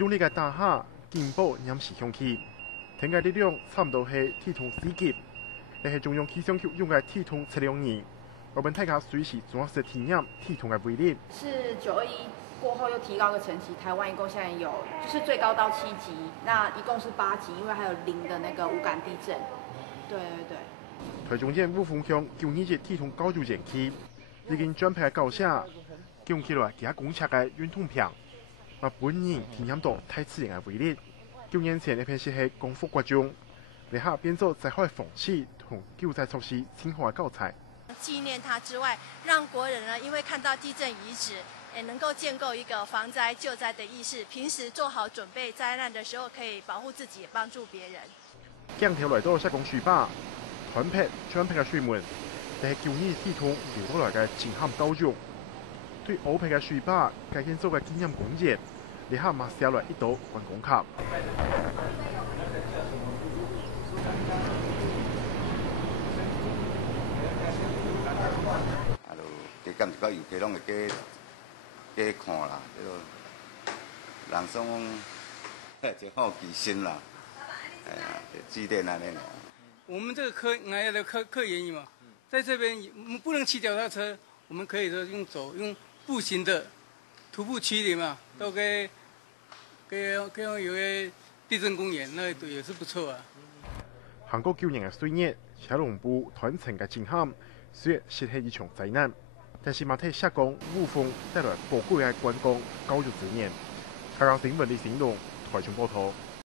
用力嘅大厦进步临时响起，天嘅力量差唔多係鐵通4級，但係中央氣象局用嘅鐵通702，我們大家隨時重視體驗鐵通嘅威力。是921過後又提高個層級，台灣一共現在有，就是最高到7級，那一共是8級，因為還有0的那個無感地震。對。台中縣霧峰鄉921鐵通高築園區已經轉派高下，用起來加工車嘅運動坪，我本人體驗到太自然嘅威力。9年前那片是係功夫國中，你下變做災害防治同救災措施挺好嘅教材。紀念它之外，讓國人呢，因為看到地震遺址，也能夠建構一個防災救災的意識，平時做好準備，災難的時候可以保護自己，幫助別人。鏡頭來到西貢水壩，團劈將劈嘅水門，但係921鐵通留落來嘅震撼教育，對歐劈嘅水壩改建做嘅紀念公園，你下馬寫落一道完工卡。加減一個遊客攏會加看啦，人說就好奇心啦，紀念安尼。我們這個科研嘛，在這邊不能騎腳踏車，我們可以說用步行的徒步區裡嘛，都給有個地震公園，那也是不錯啊。韓國9年嘅歲月，小龍部團成嘅震撼，雖然是係一場災難，但是馬蹄下降霧峰帶來寶貴嘅觀光教育資源。香港新聞的形容，台中報道。